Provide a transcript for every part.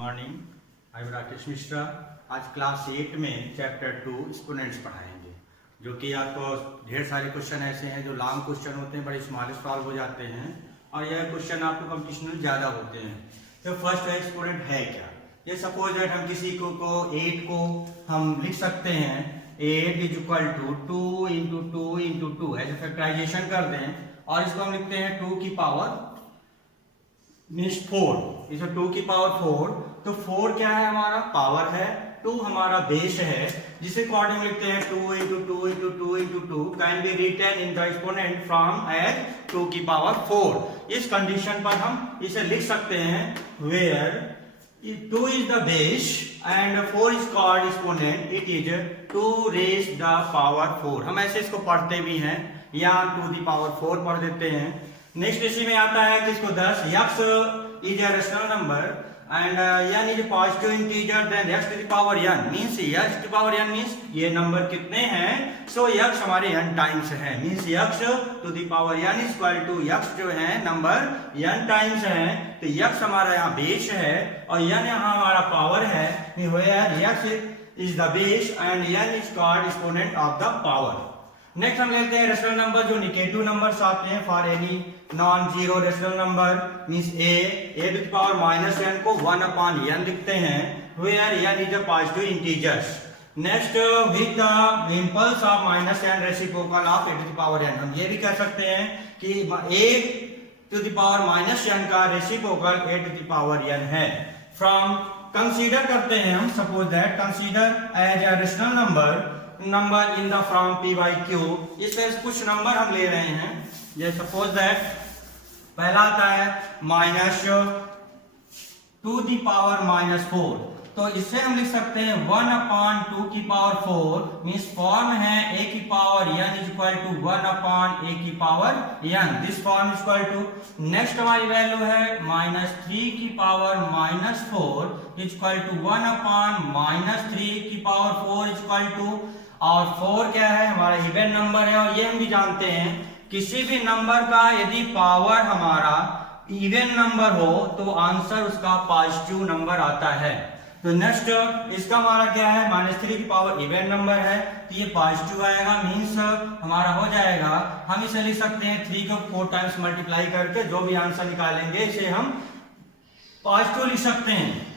Morning. I am Rakesh Mishra. आज class 8 में chapter 2 exponents पढ़ाएंगे, जो कि आपको ढेर सारे क्वेश्चन ऐसे हैं जो लॉन्ग क्वेश्चन होते हैं, बड़े स्मॉल सॉल्व हो जाते हैं और यह क्वेश्चन आपको कंपटीशनल ज़्यादा होते हैं। तो फर्स्ट है एक्सपोनेंट है क्या। ये सपोज दैट हम किसी को 8 को हम लिख सकते हैं 8 is equal to 2 into 2 into 2, ऐसे फैक्टराइजेशन कर दें और इसको हम लिखते हैं 2 की पावर मीन्स 4, इसे 2 की पावर 4। तो 4 क्या है, हमारा पावर है, 2 हमारा बेस है, जिसे अकॉर्डिंग लिखते हैं 2 into 2 into 2 into 2 can be written in the exponent from as 2 की पावर 4। इस कंडीशन पर हम इसे लिख सकते हैं where 2 is the base and 4 is called exponent, it is 2 raised the power 4। हम ऐसे इसको पढ़ते भी हैं या 2 the power 4 पढ़ देते हैं। नेक्स्ट इसी में आता है कि इसको 10 x is a rational number and n is a positive integer, then x to the power n means x to the power n means ये नंबर कितने हैं, सो x हमारे n टाइम्स है, means x to the power n is equal to x जो है number n times है। तो x हमारा यहाँ बेस है और n यहाँ हमारा पावर है, where x is the base and n is called exponent of the power। Next हम लेते हैं रेशनल नंबर जो नेगेटिव नंबर्स आते हैं for any non zero rational number means a to the power minus n को 1 upon n लिखते हैं where n is a positive integers. Next with the impulse of minus n reciprocal of a to the power n, हम ये भी कह सकते हैं कि a to the power minus n का reciprocal a to the power n है। From consider करते हैं हम, suppose that consider as a rational number in the form p by q। इस तरह से कुछ नंबर हम ले रहे हैं, जैसे सपोज दैट पहला आता है माइनस 2 दी पावर माइनस 4, तो इससे हम लिख सकते हैं 1 अपॉन 2 की पावर 4 मीन्स फॉर्म है a की power n is equal to 1 upon a की power n, this form is equal to. Next हमारी वैल्यू है माइनस 3 की power minus 4 is equal to 1 upon minus 3 की पावर 4 इज इक्वल टू, और 4 क्या है, हमारा इवन नंबर है और ये हम भी जानते हैं किसी भी नंबर का यदि पावर हमारा इवन नंबर हो तो आंसर उसका पॉजिटिव नंबर आता है। तो नेक्स्ट इसका हमारा क्या है, माइनस 3 की पावर इवन नंबर है तो ये पॉजिटिव आएगा, मीन्स हमारा हो जाएगा, हम इसे लिख सकते हैं 3 को 4 टाइम्स मल्टीप्लाई करके जो भी आंसर निकालेंगे इसे हम पॉजिटिव लिख सकते हैं।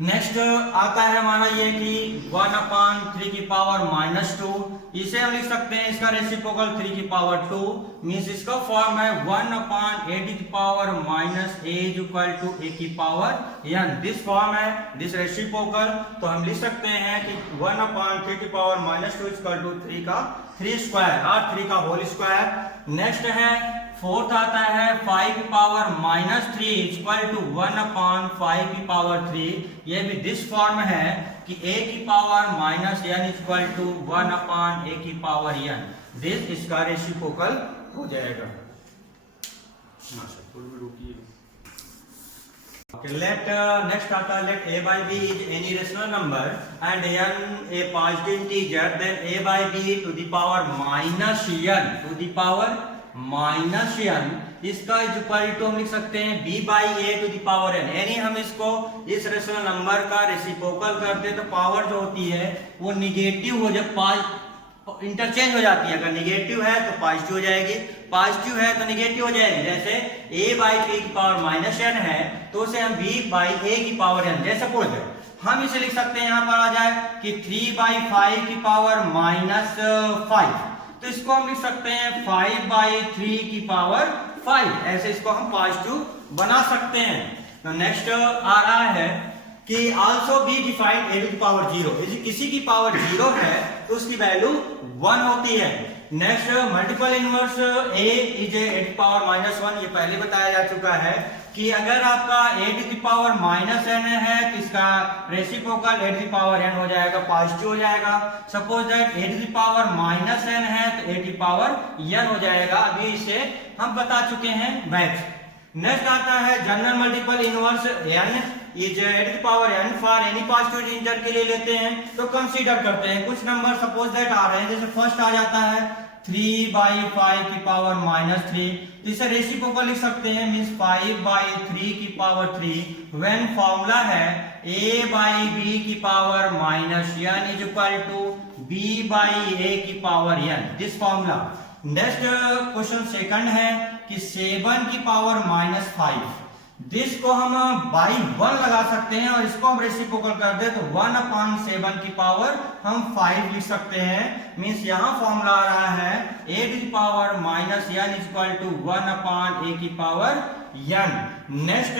नेक्स्ट आता है हमारा ये कि 1 अपॉन 3 की पावर माइनस 2, इसे हम लिख सकते हैं इसका रेसिप्रोकल 3 की पावर 2 मींस इसका फॉर्म है 1 अपॉन a की power minus a is equal to a की पावर n, दिस फॉर्म है दिस रेसिप्रोकल। तो हम लिख सकते हैं कि 1 अपॉन 3 की power minus 2 is equal to 3 का 3 स्क्वायर और 3 का होल स्क्वायर। नेक्स्ट है फोर्थ आता है 5 की power minus 3 is equal to 1 upon 5 की पावर 3, ये भी दिस फॉर्म है कि a की power minus n is equal to 1 upon a की पावर n, दिस इसका रेसिप्रोकल हो जाएगा। लेट नेक्स्ट आता है let a by b is any rational number and n a positive integer, then a by b to the power minus n to the power minus n, इसका is equal to हम लिख सकते हैं b by a to the power n, यानी हम इसको इस rational number का रेसिप्रोकल करते तो पावर जो होती है वो निगेटिव हो जाए, इंटरचेंज हो जाती है, अगर निगेटिव है तो पॉजिटिव हो जाएगी, पॉजिटिव है तो निगेटिव हो जाएगी। जैसे a बाई b की पावर माइनस n है तो उसे हम b बाई a की पावर n, जैसे सपोज हम इसे लिख सकते हैं यहाँ पर आ जाए कि 3 बाई 5 की पावर माइनस 5, तो इसको हम लिख सकते हैं 5 बाई 3 की पावर 5, ऐसे इसको हम पॉजिटिव बना सकते हैं। तो नेक्स्ट आ रहा है कि also be defined a to the power 0, यदि किसी की पावर 0 है तो उसकी वैल्यू 1 होती है। Next multiple inverse a is a to the power minus 1, ये पहले बताया जा चुका है कि अगर आपका a to the power minus n है तो इसका reciprocal a to the power n हो जाएगा, पॉजिटिव हो जाएगा। Suppose that a to the power minus n है तो a to the power n हो जाएगा, अभी इसे हम बता चुके हैं बैक। नेक्स्ट आता है general multiple inverse n is a to the power n for any positive integer के लिए लेते हैं तो कंसीडर करते हैं कुछ नंबर सपोज दैट आ रहे हैं, जैसे फर्स्ट आ जाता है 3/5 की पावर -3, तो इसे रेसिप्रोकल लिख सकते हैं, मींस 5/3 की पावर 3 व्हेन फॉर्मूला है a/b की power -n is equal to b/a की power n, this formula. Next question second है कि 7 की पावर -5, दिस को हम बाई 1 लगा सकते हैं और इसको हम रेसिप्रोकल कर दे तो 1/7 की पावर हम 5 लिख सकते हैं, मींस यहां फॉर्मूला आ रहा है a की power -n is equal to 1/a की power n। Next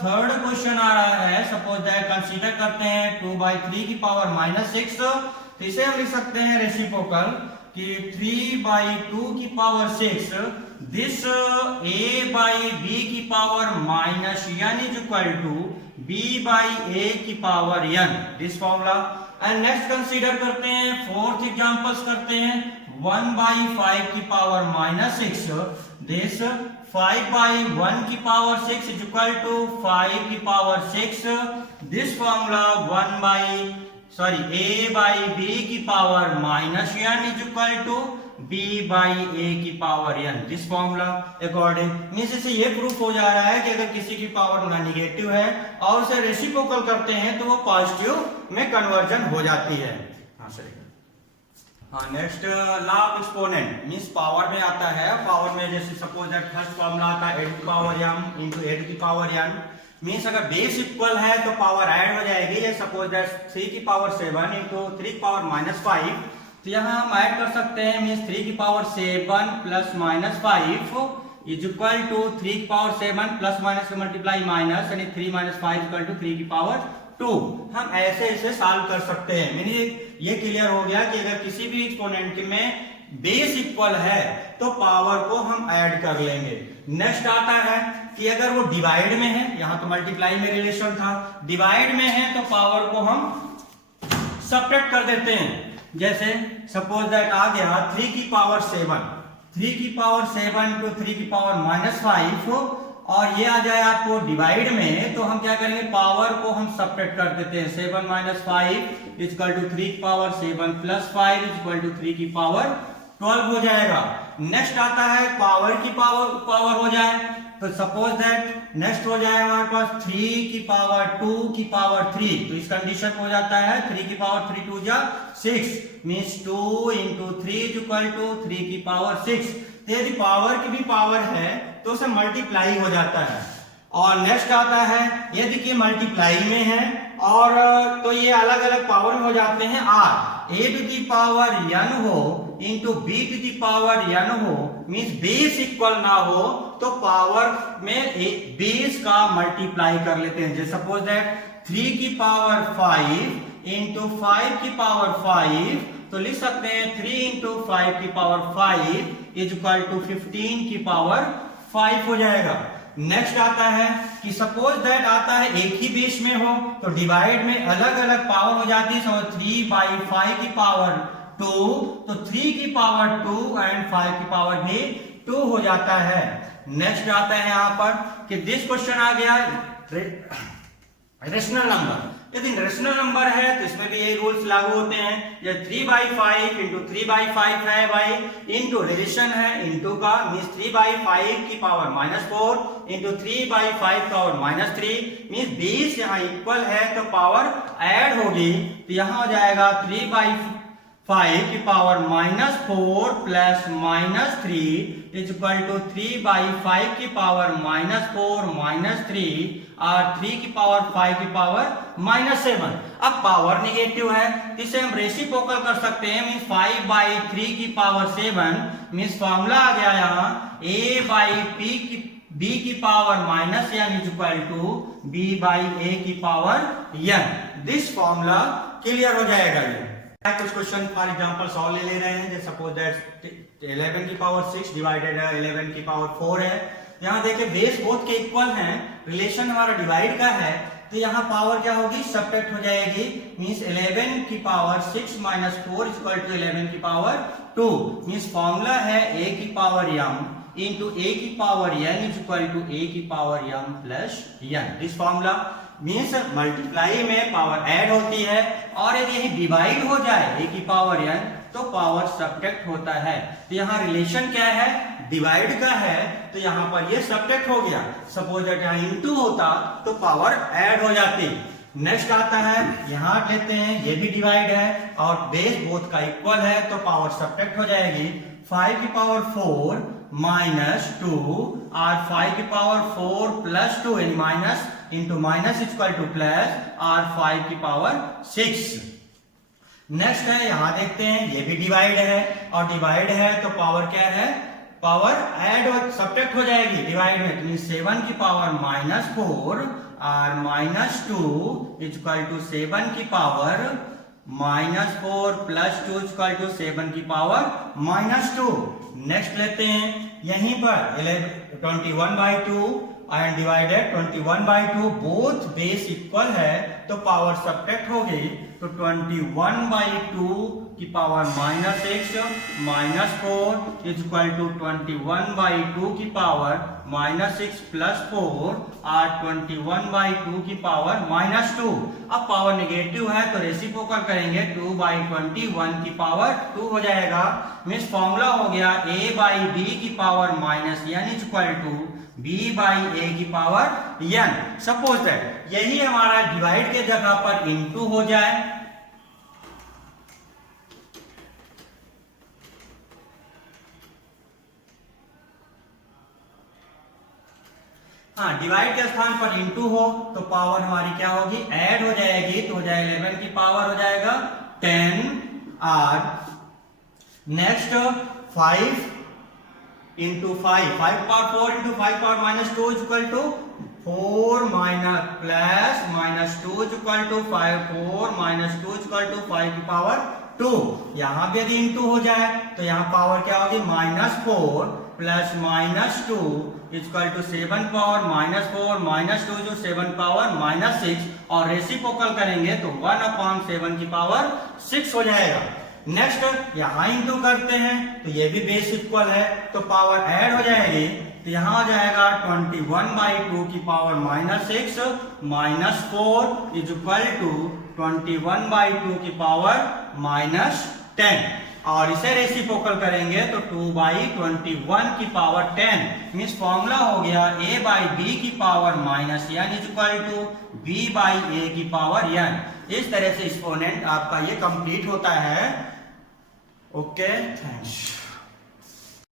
third question आ रहा है, सपोज दैट कंसीडर करते हैं 2/3 की पावर -6, तो इसे हम लिख सकते हैं रेसिप्रोकल कि 3/2 की पावर 6, दिस a/b की power -n is equal to b/a की power n, this formula. And next consider करते हैं, फोर्थ एग्जांपल्स करते हैं, 1/5 की पावर -6, दिस 5/1 की पावर 6 इज इक्वल टू 5 की पावर 6, दिस फॉर्मूला a/b की power -n is equal to b/a की power n, this formula according. Means इससे ये प्रूफ हो जा रहा है कि अगर किसी की पावर नेगेटिव है और उसे रेसिप्रोकल करते हैं तो वो पॉजिटिव में कन्वर्जन हो जाती है। हाँ सर, हाँ next law of exponent, means power में आता है, पावर में जैसे सपोज दैट फर्स्ट फॉर्मूला आता है a to power m into a की पावर n, मींस अगर बेस इक्वल है तो पावर ऐड हो जाएगी, ये सपोज दैट 3 की पावर 7 इनटू 3 की पावर -5, तो यहाँ हम ऐड कर सकते हैं, मींस 3 की power 7 plus -5 is equal to 3 की पावर 7 प्लस माइनस से मल्टीप्लाई माइनस, यानी 3 - 5 इक्वल टू 3 की पावर 2। हम ऐसे इसे सॉल्व कर सकते हैं, मीनिंग ये क्लियर हो गया कि अगर किसी भी एक्सपोनेंट में बेस इक्वल है तो पावर को हम ऐड कर लेंगे। नेक्स्ट आता है कि अगर वो डिवाइड में है, यहां तो मल्टीप्लाई में रिलेशन था, डिवाइड में है तो पावर को हम सब्ट्रैक्ट कर देते हैं। जैसे सपोज दैट आ गया 3 की पावर 7, 3 की पावर 7 टू 3 की पावर -5, और ये आ जाए आपको डिवाइड में, तो हम क्या करेंगे, पावर को हम सब्ट्रैक्ट कर देते हैं, 7 - 5 इज इक्वल टू 3 की power 7 plus 5 is equal to 3 की पावर 12 हो जाएगा। नेक्स्ट आता है पावर की पावर हो जाए, तो सपोज दैट नेक्स्ट हो जाए हमारे पास 3 की पावर 2 की पावर 3, तो इस कंडीशन हो जाता है 3 की पावर 3 2 जा 6, means 2 into 3 is equal to 3 की पावर 6। तो यदि पावर की भी पावर है तो उसे मल्टीप्लाई हो जाता है। और नेक्स्ट आता है यदि कि मल्टीप्लाई में है और तो ये अलग अलग पावर में हो जाते हैं, r a to the power n हो into b to the power n हो, मींस बेस इक्वल ना हो तो पावर में बेस का मल्टीप्लाई कर लेते हैं। जैसे सपोज दैट 3 की पावर 5 इंटू 5 की पावर 5, तो लिख सकते हैं 3 इंटू 5 की पावर 5 इज इक्वल टू 15 की पावर 5 हो जाएगा। नेक्स्ट आता है कि सपोज दैट आता है एक ही बेस में हो तो डिवाइड में अलग अलग पावर हो जाती है, समझ 3/5 की पावर 2, तो 3 की पावर 2 एंड 5 की पावर भी 2 हो जाता है। नेक्स्ट आता है यहाँ पर कि दिस क्वेश्चन आ गया रेशनल नंबर, यदि रेशनल नंबर है तो इसमें भी यही रूल्स लागू होते हैं। ये 3/5 इंटू 3/5 है भाई, इंटू रिलेशन है इंटू का, मींस 3/5 की power -4 into 3/5 power -3, means base यहाँ इक्वल है तो पावर ऐड होगी, तो यहाँ हो जाएगा 3/5 की power -4 plus -3 is equal to 3/5 की पावर -4 -3 और 3 की पावर 5 की पावर -7। अब पावर नेगेटिव है तो इसे हम रेसिप्रोकल कर सकते हैं, मींस 5/3 की पावर 7, मींस फॉर्मूला आ गया यहाँ b की power -n is equal to b/a की power n, this formula clear हो जाएगा। ये कुछ क्वेश्चन फॉर एग्जांपल सॉल्व ले रहे हैं, जैसे सपोज दैट 11 की पावर 6 डिवाइडेड 11 की पावर 4 है। यहाँ देखिए बेस बोथ के इक्वल हैं, रिलेशन हमारा डिवाइड का है, तो यहाँ पावर क्या होगी, सब्ट्रैक्ट हो जाएगी, मींस 11 की पावर 6 - 4 इक्वल टू 11 की पावर 2, मींस फॉर्मूला है a की पावर m इंटू a की power n is equal to a की power m plus n, this formula means multiply में पावर ऐड होती है और यदि यही डिवाइड हो जाए a की पावर n तो पावर सब्ट्रैक्ट होता है। तो यहाँ रिलेशन क्या है, डिवाइड का है, तो यहाँ पर ये सब्ट्रैक्ट हो गया। सपोज दैट यहाँ इनटू होता तो पावर ऐड हो जाती। नेक्स्ट आता है, यहाँ लेते हैं, ये भी डिवाइड है और बेस बोथ का इक्वल है, तो पावर सब्ट्रैक्ट हो जाएगी। 5 की पावर 4 माइनस 2 और 5 की पावर 4 प्लस 2 यानी minus into minus equal two plus और 5 की पावर 6। नेक्स्ट है, यहां देखते हैं, ये भी डिवाइड है और डिवाइड है तो पावर क्या है, पावर ऐड सब्ट्रैक्ट हो जाएगी डिवाइड में। तो 7 की पावर माइनस 4 और माइनस 2 इक्वल टू 7 की power minus 4 plus 2 equal to 7 की पावर माइनस 2। नेक्स्ट लेते हैं, यहीं पर 21/2 and divided 21/2, both base equal है तो पावर सब्ट्रैक्ट हो गई। तो 21/2 की power minus 6 minus 4 equal to 21/2 की पावर माइनस 6 प्लस 4 और 21/2 की पावर माइनस 2। अब पावर नेगेटिव है तो रेसिप्रोकल करेंगे, 2/21 की पावर 2 हो जाएगा। मीन्स फॉर्मूला हो गया a/b की power minus n equal to b/a की पावर n। सपोज दैट यही हमारा डिवाइड के जगह पर इनटू हो जाए, हाँ डिवाइड के स्थान पर इनटू हो तो पावर हमारी क्या होगी, ऐड हो जाएगी, तो हो जाएगा 11 की पावर हो जाएगा 10 और next 5 into 5 power 4 into 5 power minus 2 equal to 4 minus plus minus 2 equal to 5 4 minus 2 equal to 5 की पावर 2। यहां पे यदि इंटू हो जाए तो यहां पावर क्या होगी, minus 4 plus minus 2 equal to 7 power minus 4 minus 2 जो 7 पावर माइनस 6 और रेसिप्रोकल करेंगे तो 1/7 की पावर 6 हो जाएगा। नेक्स्ट यहां इंटू करते हैं तो ये भी बेस इक्वल है तो पावर ऐड हो जाएगी, तो यहां हो जाएगा 21/2 की power minus 6 minus 4 is equal to 21/2 की पावर माइनस 10 और इसे रेसिप्रोकल करेंगे तो 2/21 की पावर 10। मीन्स फॉर्मूला हो गया a/b की power minus n is equal to b/a की पावर n। इस तरह से एक्सपोनेंट आपका ये कंप्लीट होता है। Okay, thanks.